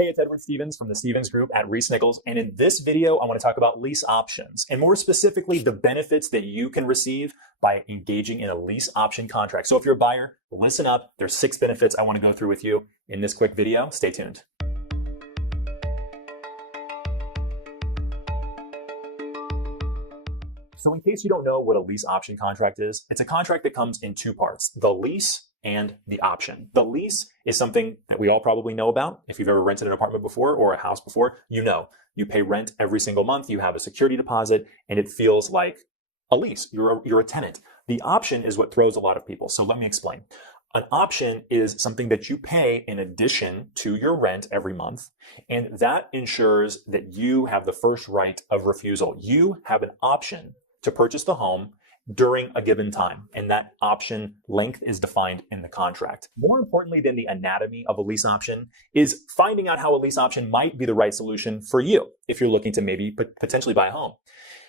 Hey, it's Edward Stevens from the Stevens Group at Reese Nichols, and in this video, I want to talk about lease options, and more specifically, the benefits that you can receive by engaging in a lease option contract. So if you're a buyer, listen up. There's 6 benefits I want to go through with you in this quick video. Stay tuned. So in case you don't know what a lease option contract is, it's a contract that comes in 2 parts, the lease and the option. The lease is something that we all probably know about. If you've ever rented an apartment before or a house before, you know. You pay rent every single month, you have a security deposit, and it feels like a lease. You're a tenant. The option is what throws a lot of people. So let me explain. An option is something that you pay in addition to your rent every month, and that ensures that you have the first right of refusal. You have an option to purchase the home during a given time, and that option length is defined in the contract. More importantly than the anatomy of a lease option is finding out how a lease option might be the right solution for you if you're looking to maybe potentially buy a home.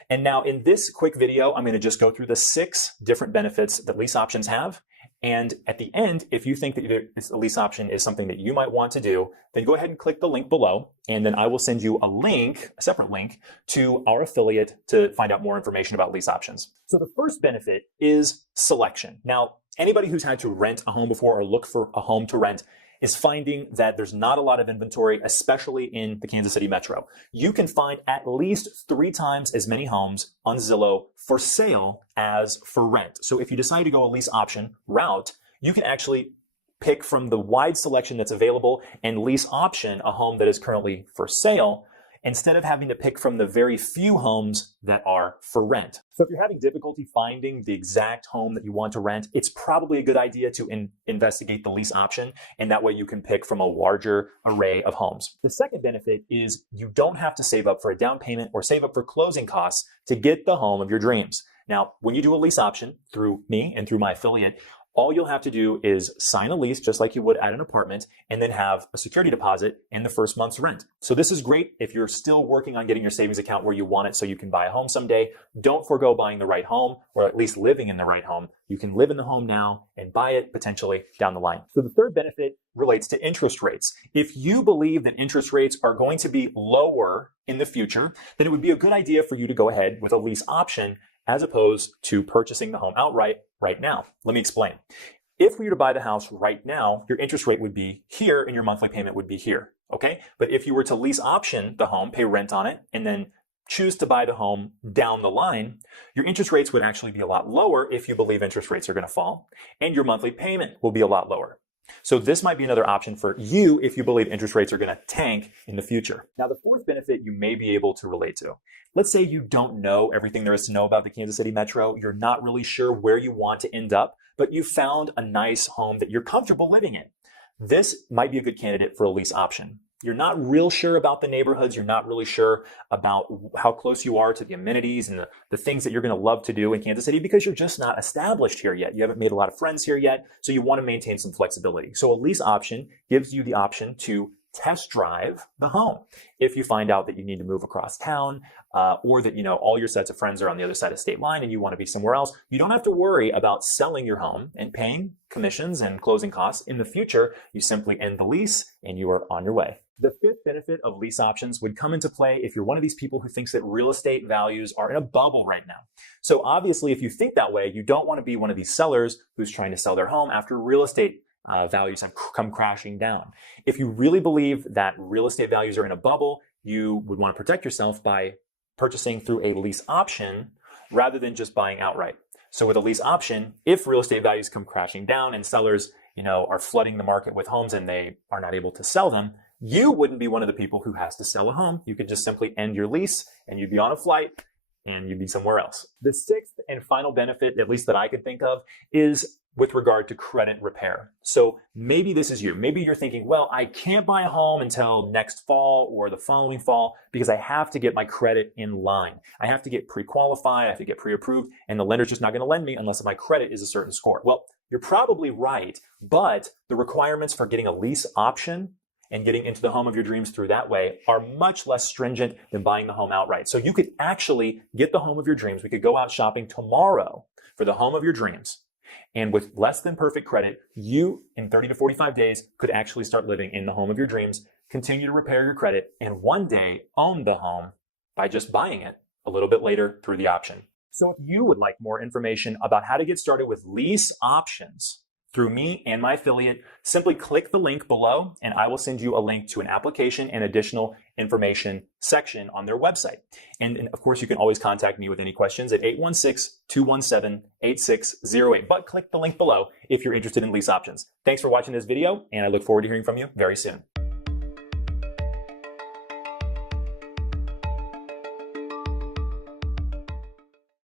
And now in this quick video, I'm going to just go through the 6 different benefits that lease options have. And at the end, if you think that a lease option is something that you might want to do, then go ahead and click the link below, and then I will send you a link, a separate link, to our affiliate to find out more information about lease options. So the first benefit is selection. Now, anybody who's had to rent a home before or look for a home to rent is finding that there's not a lot of inventory, especially in the Kansas City metro. You can find at least 3 times as many homes on Zillow for sale as for rent. So if you decide to go a lease option route, you can actually pick from the wide selection that's available and lease option a home that is currently for sale, instead of having to pick from the very few homes that are for rent. So if you're having difficulty finding the exact home that you want to rent, it's probably a good idea to investigate the lease option, and that way you can pick from a larger array of homes. The second benefit is you don't have to save up for a down payment or save up for closing costs to get the home of your dreams. Now, when you do a lease option through me and through my affiliate, all you'll have to do is sign a lease just like you would at an apartment, and then have a security deposit and the first month's rent. So this is great if you're still working on getting your savings account where you want it so you can buy a home someday. Don't forego buying the right home, or at least living in the right home. You can live in the home now and buy it potentially down the line. So the third benefit relates to interest rates. If you believe that interest rates are going to be lower in the future, then it would be a good idea for you to go ahead with a lease option as opposed to purchasing the home outright right now. Let me explain. If we were to buy the house right now, your interest rate would be here and your monthly payment would be here, okay? But if you were to lease option the home, pay rent on it, and then choose to buy the home down the line, your interest rates would actually be a lot lower if you believe interest rates are going to fall, and your monthly payment will be a lot lower. So this might be another option for you if you believe interest rates are going to tank in the future. Now, the fourth benefit you may be able to relate to. Let's say you don't know everything there is to know about the Kansas City metro. You're not really sure where you want to end up, but you found a nice home that you're comfortable living in. This might be a good candidate for a lease option. You're not real sure about the neighborhoods. You're not really sure about how close you are to the amenities and the things that you're going to love to do in Kansas City because you're just not established here yet. You haven't made a lot of friends here yet, so you want to maintain some flexibility. So a lease option gives you the option to test drive the home. If you find out that you need to move across town, or that all your sets of friends are on the other side of state line and you want to be somewhere else, you don't have to worry about selling your home and paying commissions and closing costs in the future. You simply end the lease and you are on your way. The fifth benefit of lease options would come into play if you're one of these people who thinks that real estate values are in a bubble right now. So obviously, if you think that way, you don't want to be one of these sellers who's trying to sell their home after real estate values have come crashing down. If you really believe that real estate values are in a bubble, you would want to protect yourself by purchasing through a lease option rather than just buying outright. So with a lease option, if real estate values come crashing down and sellers, are flooding the market with homes and they are not able to sell them, you wouldn't be one of the people who has to sell a home. You could just simply end your lease and you'd be on a flight and you'd be somewhere else. The sixth and final benefit, at least that I could think of, is with regard to credit repair. So maybe this is you. Maybe you're thinking, well, I can't buy a home until next fall or the following fall because I have to get my credit in line. I have to get pre-qualified, I have to get pre-approved, and the lender's just not going to lend me unless my credit is a certain score. Well, you're probably right, but the requirements for getting a lease option and getting into the home of your dreams through that way are much less stringent than buying the home outright. So you could actually get the home of your dreams. We could go out shopping tomorrow for the home of your dreams. And with less than perfect credit, you, in 30 to 45 days, could actually start living in the home of your dreams continue to repair your credit, and one day own the home by just buying it a little bit later through the option. So if you would like more information about how to get started with lease options through me and my affiliate, simply click the link below and I will send you a link to an application and additional information section on their website. And of course, you can always contact me with any questions at 816-217-8608, but click the link below if you're interested in lease options. Thanks for watching this video, and I look forward to hearing from you very soon.